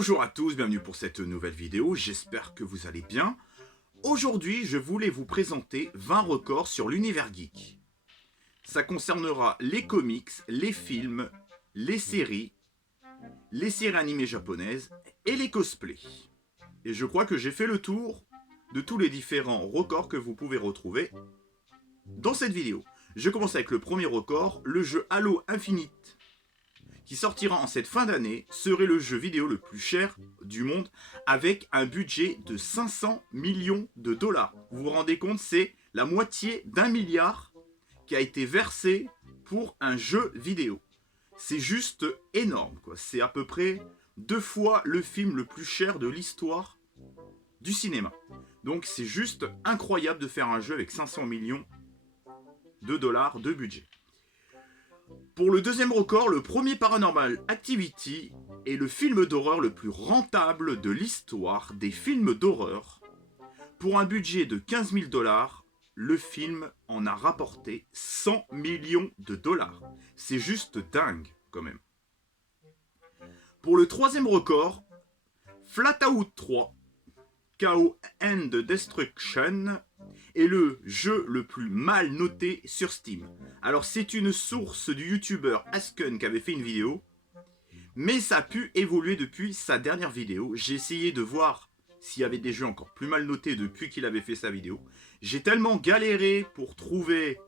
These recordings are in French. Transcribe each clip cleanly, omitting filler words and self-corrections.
Bonjour à tous, bienvenue pour cette nouvelle vidéo, j'espère que vous allez bien. Aujourd'hui, je voulais vous présenter 20 records sur l'univers geek. Ça concernera les comics, les films, les séries animées japonaises et les cosplays. Et je crois que j'ai fait le tour de tous les différents records que vous pouvez retrouver dans cette vidéo. Je commence avec le premier record, le jeu Halo Infinite, qui sortira en cette fin d'année, serait le jeu vidéo le plus cher du monde avec un budget de 500 millions de dollars. Vous vous rendez compte, c'est la moitié d'1 milliard qui a été versé pour un jeu vidéo. C'est juste énorme, quoi. C'est à peu près 2 fois le film le plus cher de l'histoire du cinéma. Donc c'est juste incroyable de faire un jeu avec 500 millions de dollars de budget. Pour le deuxième record, le premier Paranormal Activity est le film d'horreur le plus rentable de l'histoire des films d'horreur. Pour un budget de 15 000 dollars, le film en a rapporté 100 millions de dollars. C'est juste dingue quand même. Pour le troisième record, Flatout 3, Chaos and Destruction, est le jeu le plus mal noté sur Steam. Alors c'est une source du youtubeur Asken qui avait fait une vidéo, mais ça a pu évoluer depuis sa dernière vidéo. J'ai essayé de voir s'il y avait des jeux encore plus mal notés depuis qu'il avait fait sa vidéo. J'ai tellement galéré pour trouver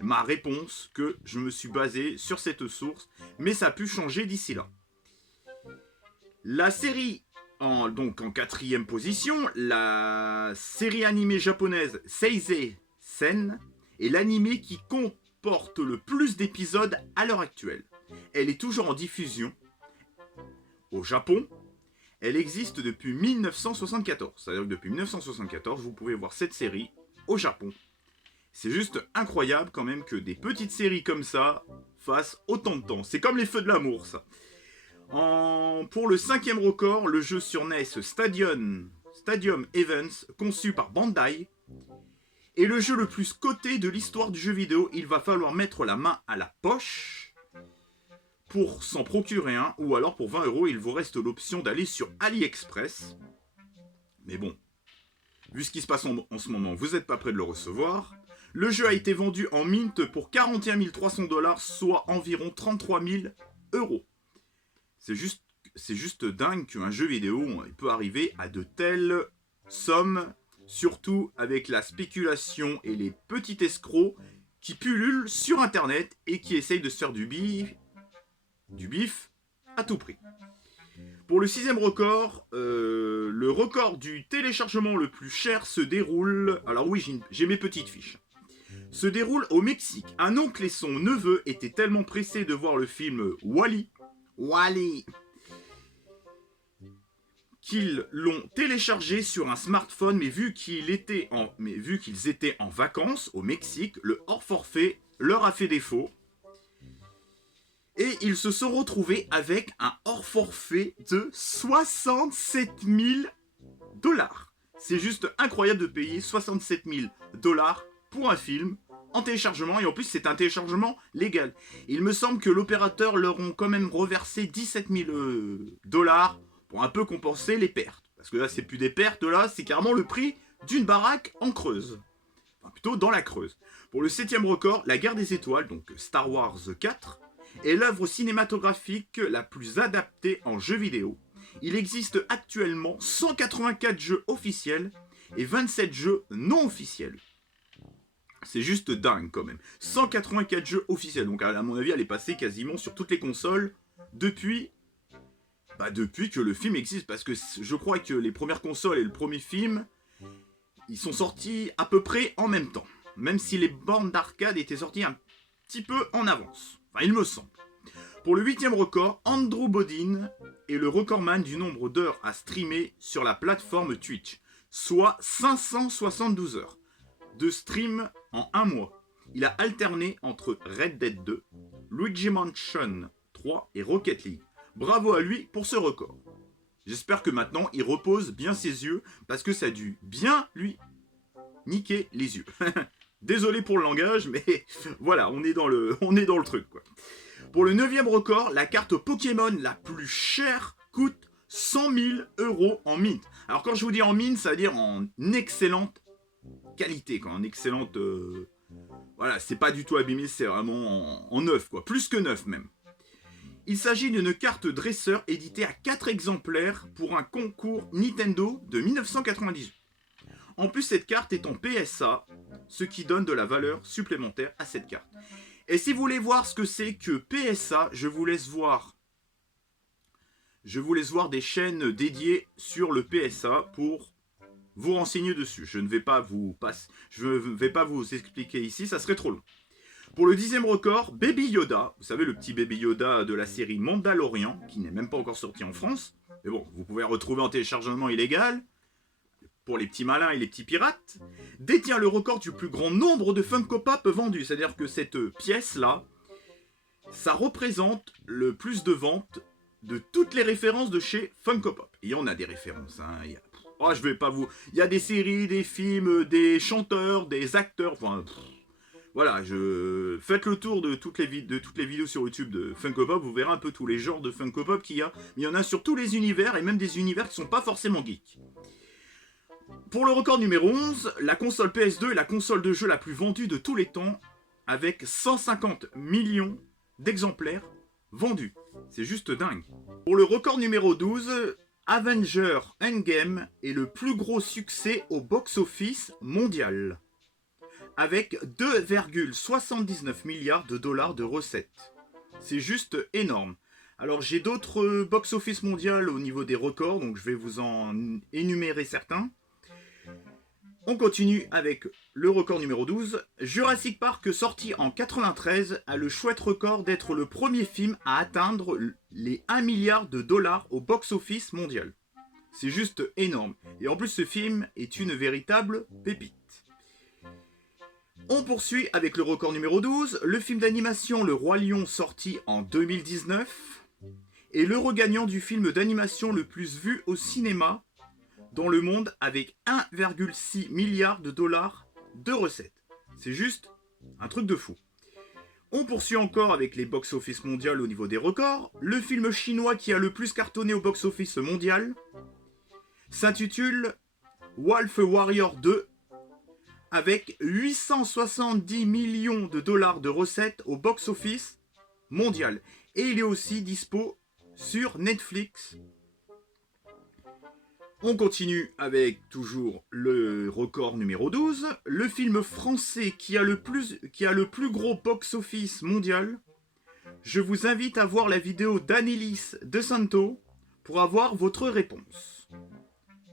ma réponse que je me suis basé sur cette source, mais ça a pu changer d'ici là. La série donc en quatrième position, la série animée japonaise Seisei-sen est l'animé qui comporte le plus d'épisodes à l'heure actuelle. Elle est toujours en diffusion au Japon. Elle existe depuis 1974. C'est-à-dire que depuis 1974, vous pouvez voir cette série au Japon. C'est juste incroyable quand même que des petites séries comme ça fassent autant de temps. C'est comme les feux de l'amour, ça. Pour le cinquième record, le jeu sur NES Stadium Events, conçu par Bandai, est le jeu le plus coté de l'histoire du jeu vidéo. Il va falloir mettre la main à la poche pour s'en procurer un, ou alors pour 20 €, il vous reste l'option d'aller sur AliExpress. Mais bon, vu ce qui se passe en ce moment, vous n'êtes pas prêt de le recevoir. Le jeu a été vendu en mint pour 41 300 $, soit environ 33 000 €. C'est juste dingue qu'un jeu vidéo peut arriver à de telles sommes, surtout avec la spéculation et les petits escrocs qui pullulent sur internet et qui essayent de se faire du bif à tout prix. Pour le sixième record, le record du téléchargement le plus cher se déroule... Alors oui, j'ai mes petites fiches. Se déroule au Mexique. Un oncle et son neveu étaient tellement pressés de voir le film Wall-E qu'ils l'ont téléchargé sur un smartphone, mais vu qu'ils étaient en vacances au Mexique, le hors-forfait leur a fait défaut. Et ils se sont retrouvés avec un hors-forfait de 67 000 $. C'est juste incroyable de payer 67 000 $ pour un film en téléchargement, et en plus c'est un téléchargement légal. Il me semble que l'opérateur leur ont quand même reversé 17 000 $ pour un peu compenser les pertes. Parce que là c'est plus des pertes, là c'est carrément le prix d'une baraque en Creuse. Enfin plutôt dans la Creuse. Pour le septième record, La Guerre des Étoiles, donc Star Wars 4, est l'œuvre cinématographique la plus adaptée en jeu vidéo. Il existe actuellement 184 jeux officiels et 27 jeux non officiels. C'est juste dingue quand même. 184 jeux officiels. Donc à mon avis, elle est passée quasiment sur toutes les consoles depuis que le film existe. Parce que je crois que les premières consoles et le premier film, ils sont sortis à peu près en même temps. Même si les bornes d'arcade étaient sorties un petit peu en avance. Enfin, il me semble. Pour le huitième record, Andrew Bodin est le recordman du nombre d'heures à streamer sur la plateforme Twitch. Soit 572 heures de stream en un mois. Il a alterné entre Red Dead 2, Luigi Mansion 3 et Rocket League. Bravo à lui pour ce record. J'espère que maintenant il repose bien ses yeux parce que ça a dû bien lui niquer les yeux. Désolé pour le langage, mais voilà, on est dans le truc, quoi. Pour le 9e record, la carte Pokémon la plus chère coûte 100 000 € en mint. Alors quand je vous dis en mint, ça veut dire en excellente qualité, quoi, en excellente... voilà, c'est pas du tout abîmé, c'est vraiment en neuf, quoi, plus que neuf même. Il s'agit d'une carte dresseur éditée à 4 exemplaires pour un concours Nintendo de 1998. En plus, cette carte est en PSA, ce qui donne de la valeur supplémentaire à cette carte. Et si vous voulez voir ce que c'est que PSA, je vous laisse voir des chaînes dédiées sur le PSA pour vous renseigner dessus. Je ne vais pas vous expliquer ici, ça serait trop long. Pour le 10e record, Baby Yoda, vous savez le petit Baby Yoda de la série Mandalorian, qui n'est même pas encore sorti en France, mais bon, vous pouvez retrouver en téléchargement illégal, pour les petits malins et les petits pirates, détient le record du plus grand nombre de Funko Pop vendus. C'est-à-dire que cette pièce-là, ça représente le plus de ventes de toutes les références de chez Funko Pop. Et on a des références, hein. Oh, je vais pas vous... Il y a des séries, des films, des chanteurs, des acteurs, enfin... Voilà, faites le tour de toutes les vidéos sur YouTube de Funko Pop, vous verrez un peu tous les genres de Funko Pop qu'il y a. Il y en a sur tous les univers, et même des univers qui ne sont pas forcément geeks. Pour le record numéro 11, la console PS2 est la console de jeu la plus vendue de tous les temps, avec 150 millions d'exemplaires vendus. C'est juste dingue. Pour le record numéro 12, Avengers Endgame est le plus gros succès au box-office mondial, avec 2,79 milliards de dollars de recettes. C'est juste énorme. Alors j'ai d'autres box-office mondial au niveau des records, donc je vais vous en énumérer certains. On continue avec le record numéro 12. Jurassic Park, sorti en 93, a le chouette record d'être le premier film à atteindre les 1 milliard de dollars au box-office mondial. C'est juste énorme. Et en plus, ce film est une véritable pépite. On poursuit avec le record numéro 12, le film d'animation Le Roi Lion, sorti en 2019, est le regagnant du film d'animation le plus vu au cinéma dans le monde, avec 1,6 milliard de dollars de recettes. C'est juste un truc de fou. On poursuit encore avec les box-office mondiales au niveau des records. Le film chinois qui a le plus cartonné au box-office mondial s'intitule Wolf Warrior 2, avec 870 millions de dollars de recettes au box-office mondial. Et il est aussi dispo sur Netflix. On continue avec toujours le record numéro 12. Le film français qui a le plus gros box-office mondial. Je vous invite à voir la vidéo d'Annelise De Santo pour avoir votre réponse.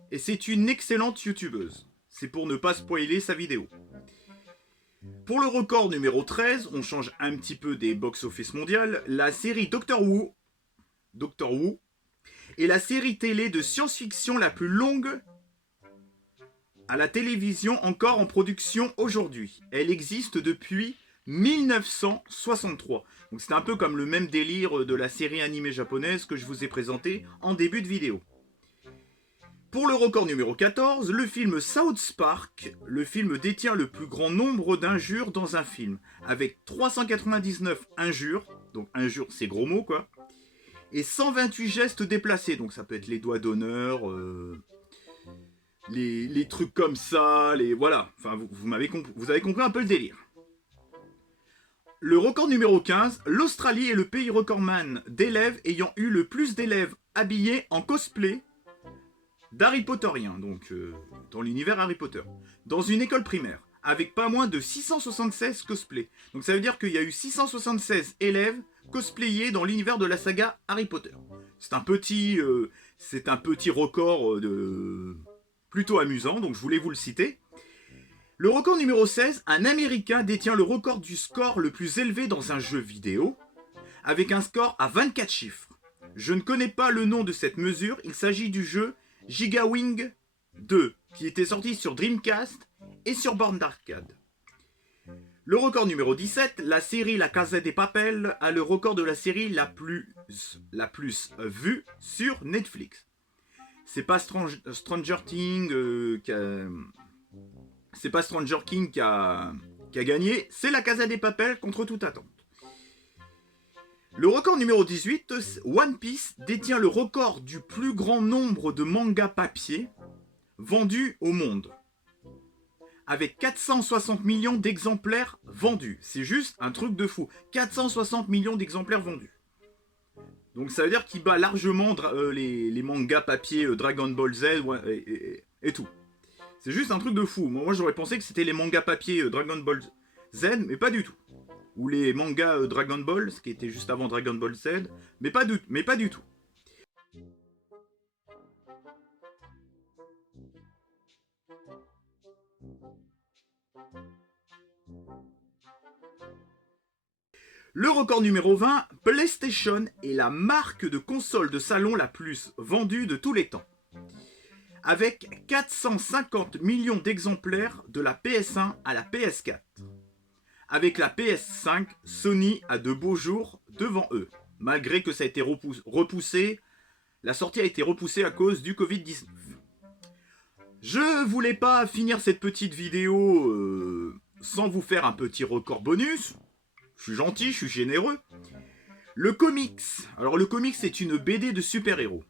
Et c'est une excellente youtubeuse. C'est pour ne pas spoiler sa vidéo. Pour le record numéro 13, on change un petit peu des box-office mondiales. La série Doctor Who est la série télé de science-fiction la plus longue à la télévision encore en production aujourd'hui. Elle existe depuis 1963. Donc c'est un peu comme le même délire de la série animée japonaise que je vous ai présenté en début de vidéo. Pour le record numéro 14, le film South Park, le film détient le plus grand nombre d'injures dans un film, avec 399 injures, donc injures c'est gros mot quoi, et 128 gestes déplacés, donc ça peut être les doigts d'honneur, les trucs comme ça, voilà, enfin vous avez compris un peu le délire. Le record numéro 15, l'Australie est le pays recordman d'élèves ayant eu le plus d'élèves habillés en cosplay d'Harry Potterien, donc dans l'univers Harry Potter, dans une école primaire, avec pas moins de 676 cosplays. Donc ça veut dire qu'il y a eu 676 élèves cosplayés dans l'univers de la saga Harry Potter. C'est un petit record plutôt amusant, donc je voulais vous le citer. Le record numéro 16, un Américain détient le record du score le plus élevé dans un jeu vidéo, avec un score à 24 chiffres. Je ne connais pas le nom de cette mesure, il s'agit du jeu Gigawing 2, qui était sorti sur Dreamcast et sur borne d'arcade. Le record numéro 17, la série La Casa de Papel a le record de la série la plus vue sur Netflix. C'est pas Stranger Things qui a gagné, c'est La Casa de Papel contre toute attente. Le record numéro 18, One Piece détient le record du plus grand nombre de mangas papier vendus au monde. Avec 460 millions d'exemplaires vendus. C'est juste un truc de fou. 460 millions d'exemplaires vendus. Donc ça veut dire qu'il bat largement les mangas papier Dragon Ball Z et tout. C'est juste un truc de fou. Moi j'aurais pensé que c'était les mangas papier Dragon Ball Z, mais pas du tout. Ou les mangas Dragon Ball, ce qui était juste avant Dragon Ball Z, mais pas du tout. Le record numéro 20, PlayStation est la marque de console de salon la plus vendue de tous les temps. Avec 450 millions d'exemplaires de la PS1 à la PS4. Avec la PS5, Sony a de beaux jours devant eux. Malgré que ça a été repoussé, la sortie a été repoussée à cause du Covid-19. Je voulais pas finir cette petite vidéo sans vous faire un petit record bonus. Je suis gentil, je suis généreux. Le comics. Alors le comics c'est une BD de super-héros.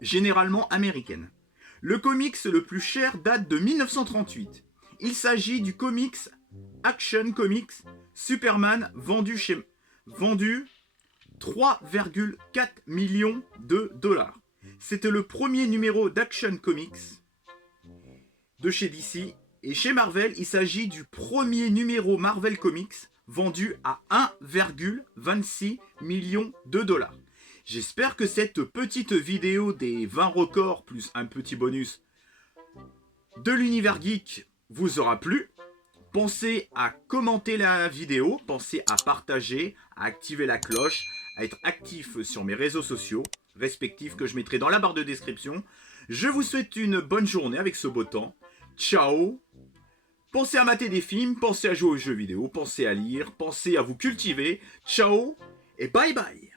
Généralement américaine. Le comics le plus cher date de 1938. Il s'agit du comics Action Comics Superman vendu 3,4 millions de dollars. C'était le premier numéro d'Action Comics de chez DC. Et chez Marvel, il s'agit du premier numéro Marvel Comics vendu à 1,26 million de dollars. J'espère que cette petite vidéo des 20 records plus un petit bonus de l'univers geek vous aura plu. Pensez à commenter la vidéo, pensez à partager, à activer la cloche, à être actif sur mes réseaux sociaux respectifs que je mettrai dans la barre de description. Je vous souhaite une bonne journée avec ce beau temps. Ciao! Pensez à mater des films, pensez à jouer aux jeux vidéo, pensez à lire, pensez à vous cultiver. Ciao et bye bye!